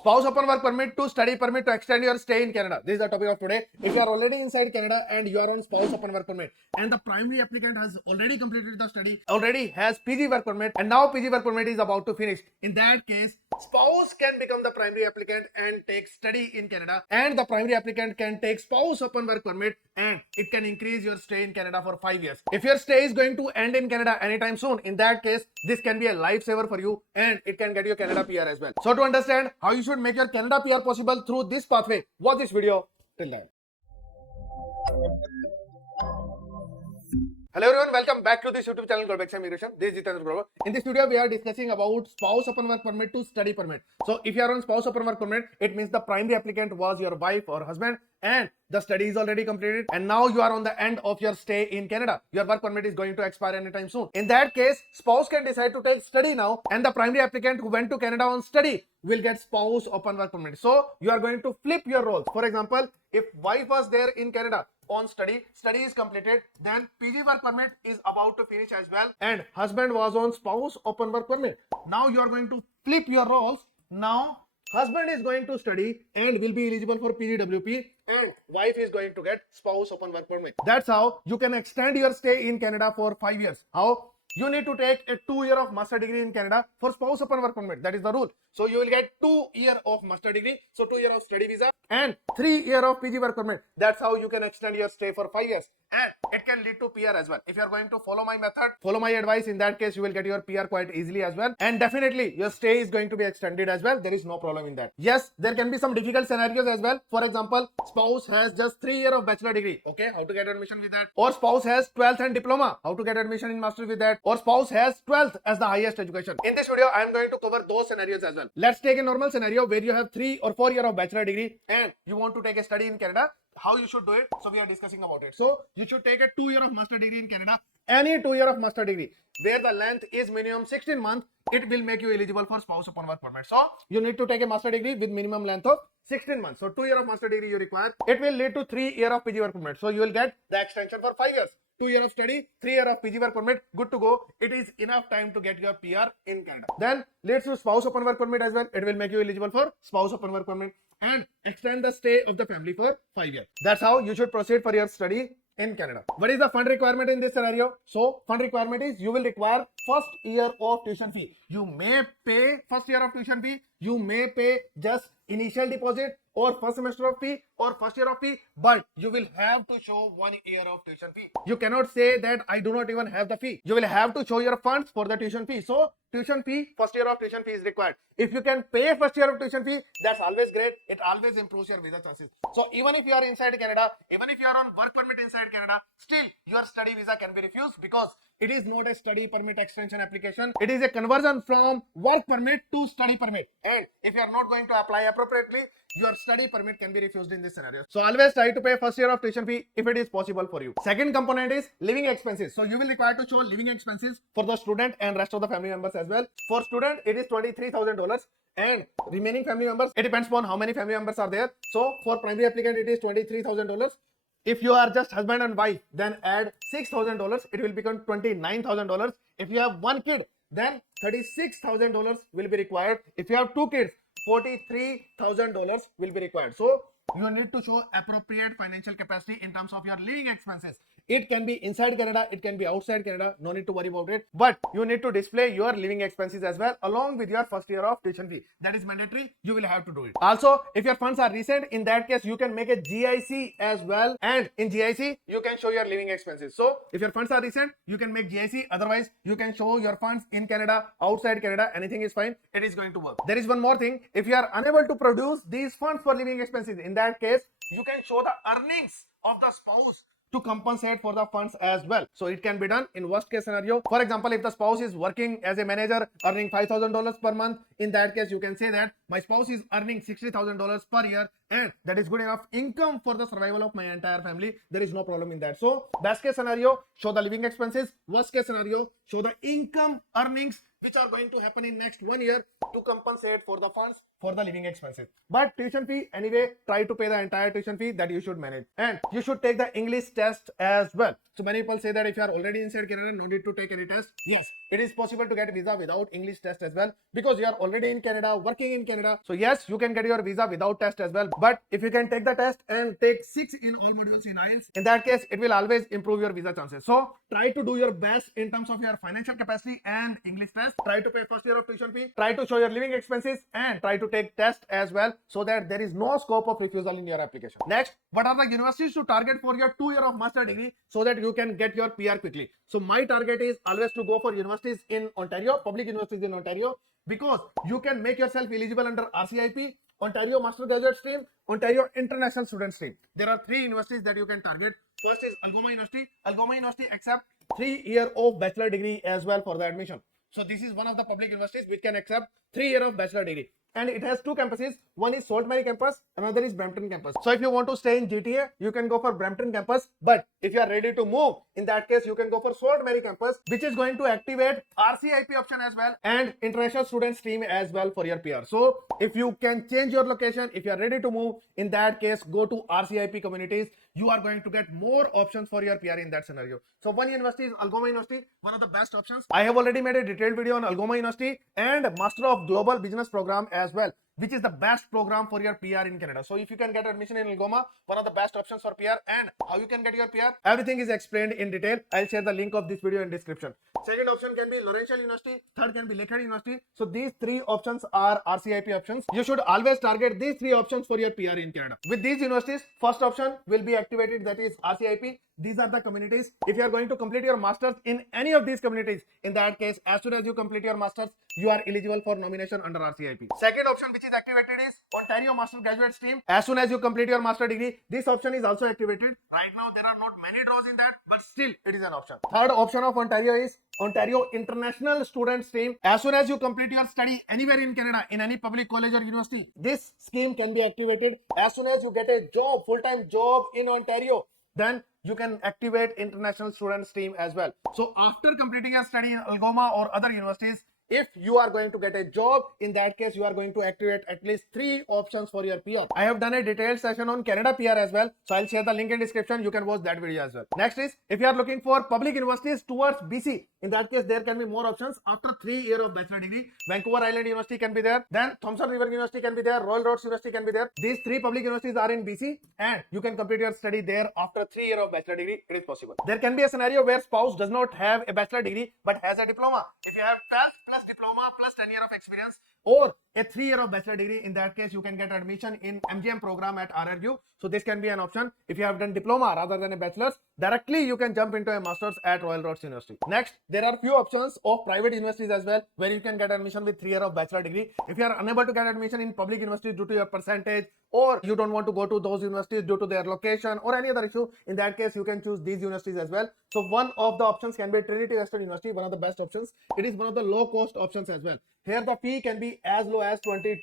Spouse open work permit to study permit to extend your stay in Canada. This is the topic of today. If you are already inside Canada and you are on spouse open work permit and the primary applicant has already completed the study, already has PG work permit and now PG work permit is about to finish. In that case, spouse can become the primary applicant and take study in Canada, and the primary applicant can take spouse open work permit and it can increase your stay in Canada for 5 years. If your stay is going to end in Canada anytime soon, in that case, this can be a lifesaver for you and it can get you Canada PR as well. So to understand how you should make your Canada PR possible through this pathway, watch this video till then. Hello everyone, welcome back to this YouTube channel called Bachelor Immigration. This is Jitendra Grover. In this video, we are discussing about spouse open work permit to study permit. So if you are on spouse open work permit, it means the primary applicant was your wife or husband and the study is already completed and now you are on the end of your stay in Canada. Your work permit is going to expire anytime soon. In that case, spouse can decide to take study now and the primary applicant who went to Canada on study will get spouse open work permit. So you are going to flip your roles. For example, if wife was there in Canada on study is completed, then PG work permit is about to finish as well and husband was on spouse open work permit. Now you are going to flip your roles. Now husband is going to study and will be eligible for PGWP and wife is going to get spouse open work permit. That's how you can extend your stay in Canada for 5 years. How? You need to take a 2 year of master degree in Canada for spouse open work permit. That is the rule. So you will get 2 year of master degree. So 2 year of study visa and 3 year of PG work permit. That's how you can extend your stay for 5 years. And it can lead to PR as well. If you are going to follow my method, follow my advice, in that case, you will get your PR quite easily as well. And definitely your stay is going to be extended as well. There is no problem in that. Yes, there can be some difficult scenarios as well. For example, spouse has just 3 years of bachelor degree. Okay, how to get admission with that? Or spouse has 12th and diploma. How to get admission in master's with that? Or spouse has 12th as the highest education. In this video, I am going to cover those scenarios as well. Let's take a normal scenario where you have 3 or 4 years of bachelor degree and you want to take a study in Canada. How you should do it? So we are discussing about it. So you should take a 2 year of master degree in Canada. Any 2 year of master degree where the length is minimum 16 months, it will make you eligible for spouse upon work permit. So you need to take a master degree with minimum length of 16 months. So 2 year of master degree you require. It will lead to 3 year of PG work permit. So you will get the extension for 5 years. 2 years of study, 3 years of PG work permit, good to go. It is enough time to get your PR in Canada. Then leads to spouse open work permit as well. It will make you eligible for spouse open work permit and extend the stay of the family for 5 years. That's how you should proceed for your study in Canada. What is the fund requirement in this scenario? So fund requirement is you will require first year of tuition fee. You may pay first year of tuition fee. You may pay just initial deposit or first semester of fee or first year of fee, but you will have to show 1 year of tuition fee. You cannot say that I do not even have the fee. You will have to show your funds for the tuition fee. So tuition fee, first year of tuition fee is required. If you can pay first year of tuition fee, that's always great. It always improves your visa chances. So even if you are inside Canada, even if you are on work permit inside Canada, still your study visa can be refused because it is not a study permit extension application. It is a conversion from work permit to study permit. And if you are not going to apply appropriately, your study permit can be refused in this scenario. So always try to pay first year of tuition fee if it is possible for you. Second component is living expenses. So you will require to show living expenses for the student and rest of the family members as well. For student, it is $23,000 and remaining family members, it depends upon how many family members are there. So for primary applicant, it is $23,000. If you are just husband and wife, then add $6,000. It will become $29,000. If you have one kid, then $36,000 will be required. If you have 2 kids, $43,000 will be required. So you need to show appropriate financial capacity in terms of your living expenses. It can be inside Canada, it can be outside Canada, no need to worry about it. But you need to display your living expenses as well along with your first year of tuition fee. That is mandatory, you will have to do it. Also, if your funds are recent, in that case, you can make a GIC as well. And in GIC, you can show your living expenses. So if your funds are recent, you can make GIC. Otherwise, you can show your funds in Canada, outside Canada, anything is fine. It is going to work. There is one more thing. If you are unable to produce these funds for living expenses, in that case, you can show the earnings of the spouse to compensate for the funds as well. So it can be done in worst case scenario. For example, if the spouse is working as a manager earning $5,000 per month, in that case you can say that my spouse is earning $60,000 per year and that is good enough income for the survival of my entire family. There is no problem in that. So best case scenario, show the living expenses. Worst case scenario, show the income earnings which are going to happen in next 1 year to compensate for the funds for the living expenses. But tuition fee, anyway, try to pay the entire tuition fee that you should manage. And you should take the English test as well. So many people say that if you are already inside Canada, no need to take any test. Yes, it is possible to get visa without English test as well because you are already already in Canada, working in Canada. So yes, you can get your visa without test as well. But if you can take the test and take 6 in all modules in IELTS, in that case, it will always improve your visa chances. So try to do your best in terms of your financial capacity and English test. Try to pay first year of tuition fee. Try to show your living expenses and try to take test as well, so that there is no scope of refusal in your application. Next, what are the universities to target for your 2 year of master degree so that you can get your PR quickly? So my target is always to go for universities in Ontario, public universities in Ontario, because you can make yourself eligible under RCIP, Ontario Master Graduate Stream, Ontario International Student Stream. There are 3 universities that you can target. First is Algoma University. Algoma University accept 3 year of bachelor degree as well for the admission. So this is one of the public universities which can accept 3 year of bachelor degree. And it has 2 campuses. One is SOWP campus, another is Brampton campus. So if you want to stay in GTA, you can go for Brampton campus. But if you are ready to move, in that case, you can go for SOWP campus, which is going to activate RCIP option as well and international student stream as well for your PR. So if you can change your location, if you are ready to move, in that case, go to RCIP communities. You are going to get more options for your PR in that scenario. So one university is Algoma University, one of the best options. I have already made a detailed video on Algoma University and Master of Global Business program as well, which is the best program for your PR in Canada. So if you can get admission in Algoma, one of the best options for PR, and how you can get your PR, everything is explained in detail. I'll share the link of this video in description. Second option can be Laurentian University, third can be Lakehead University. So these 3 options are RCIP options. You should always target these 3 options for your PR in Canada. With these universities, first option will be activated, that is RCIP. These are the communities. If you are going to complete your masters in any of these communities, in that case, as soon as you complete your masters, you are eligible for nomination under RCIP. Second option which is activated is Ontario Master Graduate Stream. As soon as you complete your master degree, this option is also activated. Right now there are not many draws in that, but still it is an option. Third option of Ontario is Ontario International Student Stream. As soon as you complete your study anywhere in Canada, in any public college or university, this scheme can be activated. As soon as you get a job, full-time job in Ontario, then you can activate international student stream as well. So after completing your study in Algoma or other universities, if you are going to get a job, in that case, you are going to activate at least 3 options for your PR. I have done a detailed session on Canada PR as well. So I'll share the link in description. You can watch that video as well. Next is, if you are looking for public universities towards BC, in that case, there can be more options. After 3 years of bachelor degree, Vancouver Island University can be there. Then Thompson River University can be there. Royal Roads University can be there. These 3 public universities are in BC and you can complete your study there after 3 years of bachelor degree. It is possible. There can be a scenario where spouse does not have a bachelor degree but has a diploma. If you have 12th plus diploma plus 10 years of experience or a 3 year of bachelor degree, in that case you can get admission in MGM program at RRU. So this can be an option. If you have done diploma rather than a bachelor's, directly you can jump into a master's at Royal Roads University. Next, there are few options of private universities as well, where you can get admission with 3 years of bachelor degree. If you are unable to get admission in public universities due to your percentage, or you don't want to go to those universities due to their location or any other issue, in that case you can choose these universities as well. So one of the options can be Trinity Western University, one of the best options. It is one of the low cost options as well. Here the fee can be as low as $22,000.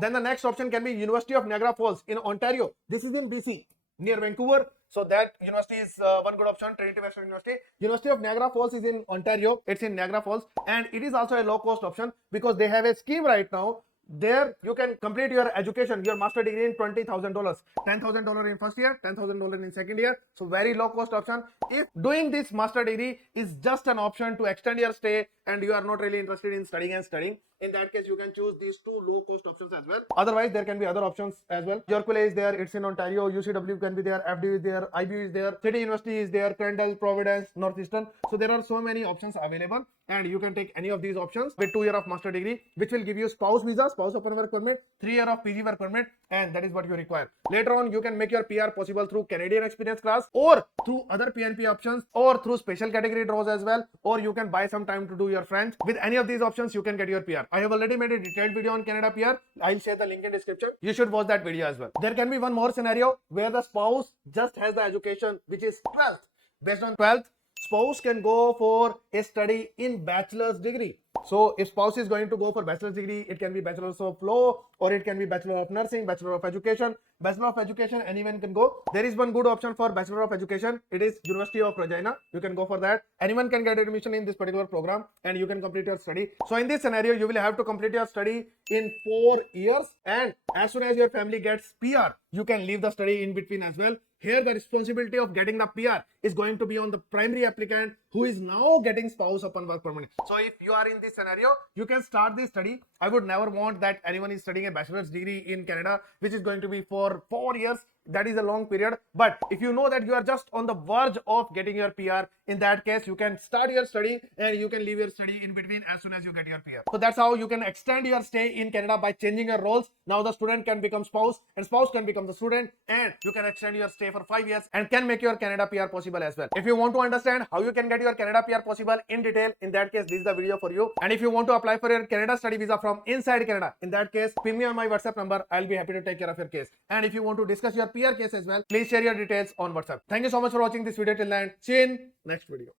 Then the next option can be University of Niagara Falls in Ontario. This is in BC, near Vancouver. So that university is one good option, Trinity Western University. University of Niagara Falls is in Ontario. It's in Niagara Falls, and it is also a low cost option because they have a scheme right now. There you can complete your education, your master degree in $20,000, $10,000 in first year, $10,000 in second year. So very low cost option. If doing this master degree is just an option to extend your stay and you are not really interested in studying, in that case you can choose these 2 low cost options as well. Otherwise there can be other options as well. Yorkville is there, it's in Ontario. UCW can be there, FD is there, IB is there, City University is there, Crandall, Providence, Northeastern. So there are so many options available and you can take any of these options with 2 years of master degree, which will give you spouse visa, spouse open work permit, 3 years of PG work permit, and that is what you require. Later on you can make your PR possible through Canadian experience class or through other PNP options or through special category draws as well, or you can buy some time to do your French. With any of these options you can get your PR. I have already made a detailed video on Canada PR. I'll share the link in description. You should watch that video as well. There can be one more scenario where the spouse just has the education which is 12th. Based on 12th, spouse can go for a study in bachelor's degree. So if spouse is going to go for bachelor's degree, it can be bachelor's of law or it can be bachelor of nursing, bachelor of education. Bachelor of education, anyone can go. There is one good option for bachelor of education. It is University of Regina. You can go for that. Anyone can get admission in this particular program and you can complete your study. So in this scenario, you will have to complete your study in 4 years, and as soon as your family gets PR, you can leave the study in between as well. Here the responsibility of getting the PR is going to be on the primary applicant who is now getting spouse upon work permit. So if you are in this scenario, you can start this study. I would never want that anyone is studying a bachelor's degree in Canada, which is going to be for 4 years. That is a long period. But if you know that you are just on the verge of getting your PR, in that case, you can start your study and you can leave your study in between as soon as you get your PR. So that's how you can extend your stay in Canada by changing your roles. Now the student can become spouse and spouse can become the student, and you can extend your stay for 5 years and can make your Canada PR possible as well. If you want to understand how you can get your Canada PR possible in detail, in that case, this is the video for you. And if you want to apply for your Canada study visa from inside Canada, in that case, ping me on my WhatsApp number. I'll be happy to take care of your case. And if you want to discuss your PR case as well, please share your details on WhatsApp. Thank you so much for watching this video till the end. See you in next video.